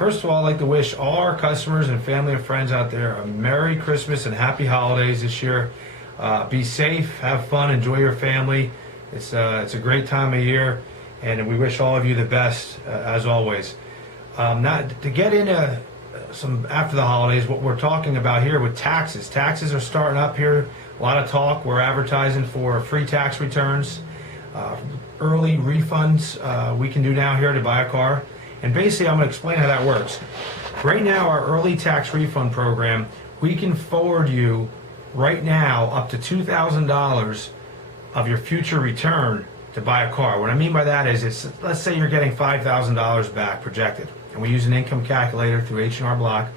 First of all, I'd like to wish all our customers and family and friends out there a Merry Christmas and Happy Holidays this year. Be safe, have fun, enjoy your family. It's a great time of year, and we wish all of you the best, as always. Not to get into some after the holidays, what we're talking about here with taxes. Taxes are starting up here. A lot of talk. We're advertising for free tax returns, early refunds we can do now here to buy a car. And basically, I'm going to explain how that works. Right now, our early tax refund program, we can forward you right now up to $2,000 of your future return to buy a car. What I mean by that is, let's say you're getting $5,000 back projected, and we use an income calculator through H&R Block,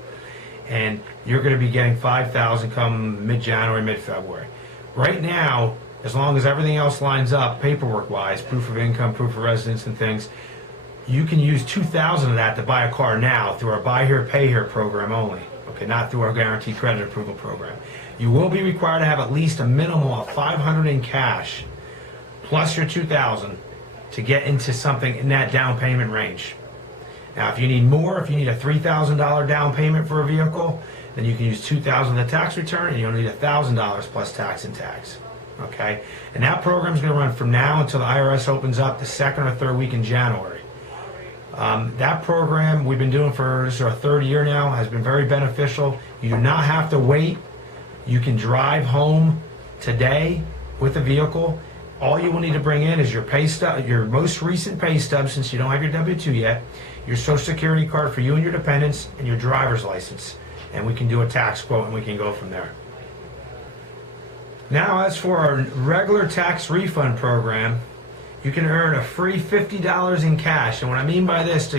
and you're going to be getting $5,000 come mid-January, mid-February. Right now, as long as everything else lines up paperwork-wise, proof of income, proof of residence, and things, you can use $2,000 of that to buy a car now through our Buy Here, Pay Here program only. Okay, not through our Guaranteed Credit Approval program. You will be required to have at least a minimum of $500 in cash plus your $2,000 to get into something in that down payment range. Now, if you need more, if you need a $3,000 down payment for a vehicle, then you can use $2,000 of the tax return, and you'll need $1,000 plus tax and tax. Okay, and that program is going to run from now until the IRS opens up the second or third week in January. That program we've been doing for this is our third year now, has been very beneficial. You do not have to wait. You can drive home today with a vehicle. All you will need to bring in is your pay stub, your most recent pay stub, since you don't have your W-2 yet, your Social Security card for you and your dependents, and your driver's license. And we can do a tax quote and we can go from there. Now, as for our regular tax refund program, you can earn a free $50 in cash. And what I mean by this, to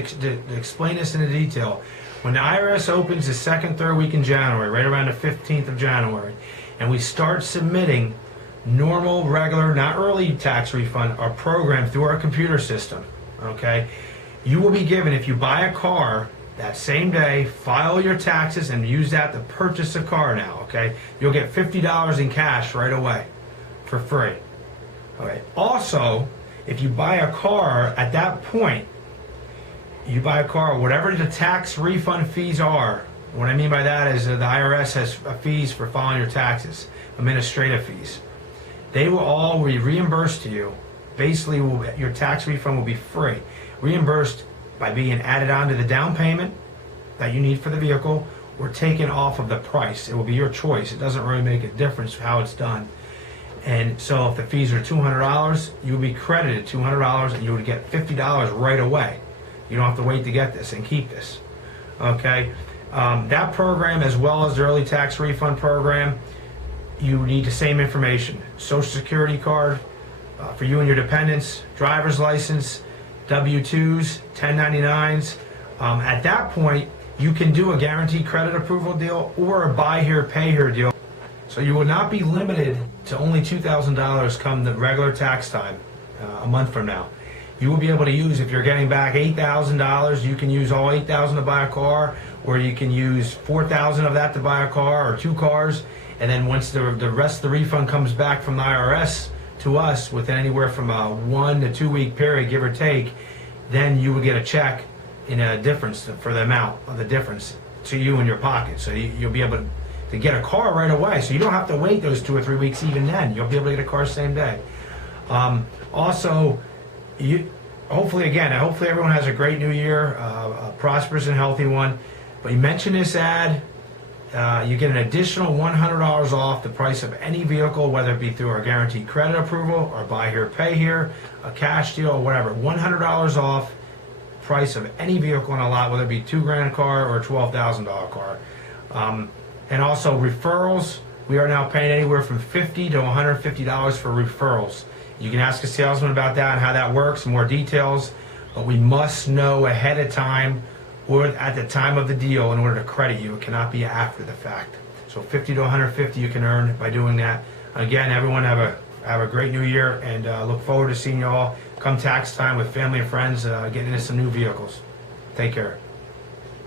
explain this in detail, when the IRS opens the second, third week in January, right around the 15th of January, and we start submitting normal, regular, not early tax refund, our program through our computer system, okay, you will be given, if you buy a car that same day, file your taxes and use that to purchase a car now, okay, you'll get $50 in cash right away for free. Okay. Also, if you buy a car at that point, you buy a car, whatever the tax refund fees are, what I mean by that is the IRS has fees for filing your taxes, administrative fees. They will all be reimbursed to you. Basically, your tax refund will be free. Reimbursed by being added on to the down payment that you need for the vehicle or taken off of the price. It will be your choice. It doesn't really make a difference how it's done. And so if the fees are $200, you'll be credited $200 and you would get $50 right away. You don't have to wait to get this and keep this. Okay? That program, as well as the early tax refund program, you need the same information. Social Security card for you and your dependents, driver's license, W-2s, 1099s. At that point, you can do a Guaranteed Credit Approval deal or a Buy Here, Pay Here deal. So you will not be limited to only $2,000 come the regular tax time a month from now. You will be able to use, if you're getting back $8,000, you can use all $8,000 to buy a car, or you can use $4,000 of that to buy a car or 2 cars, and then once the rest of the refund comes back from the IRS to us within anywhere from a 1 to 2 week period, give or take, then you will get a check in a difference for the amount of the difference to you in your pocket. So you'll be able to get a car right away, so you don't have to wait those 2 or 3 weeks. Even then, you'll be able to get a car same day. Also, hopefully everyone has a great new year, a prosperous and healthy one. But you mention this ad, you get an additional $100 off the price of any vehicle, whether it be through our Guaranteed Credit Approval or Buy Here, Pay Here, a cash deal, or whatever. $100 off price of any vehicle in a lot, whether it be $2,000 car or a $12,000 car. And also referrals, we are now paying anywhere from $50 to $150 for referrals. You can ask a salesman about that and how that works, more details, but we must know ahead of time or at the time of the deal in order to credit you. It cannot be after the fact. So $50 to $150 you can earn by doing that. Again, everyone have a great new year, and look forward to seeing you all come tax time with family and friends, getting into some new vehicles. Take care.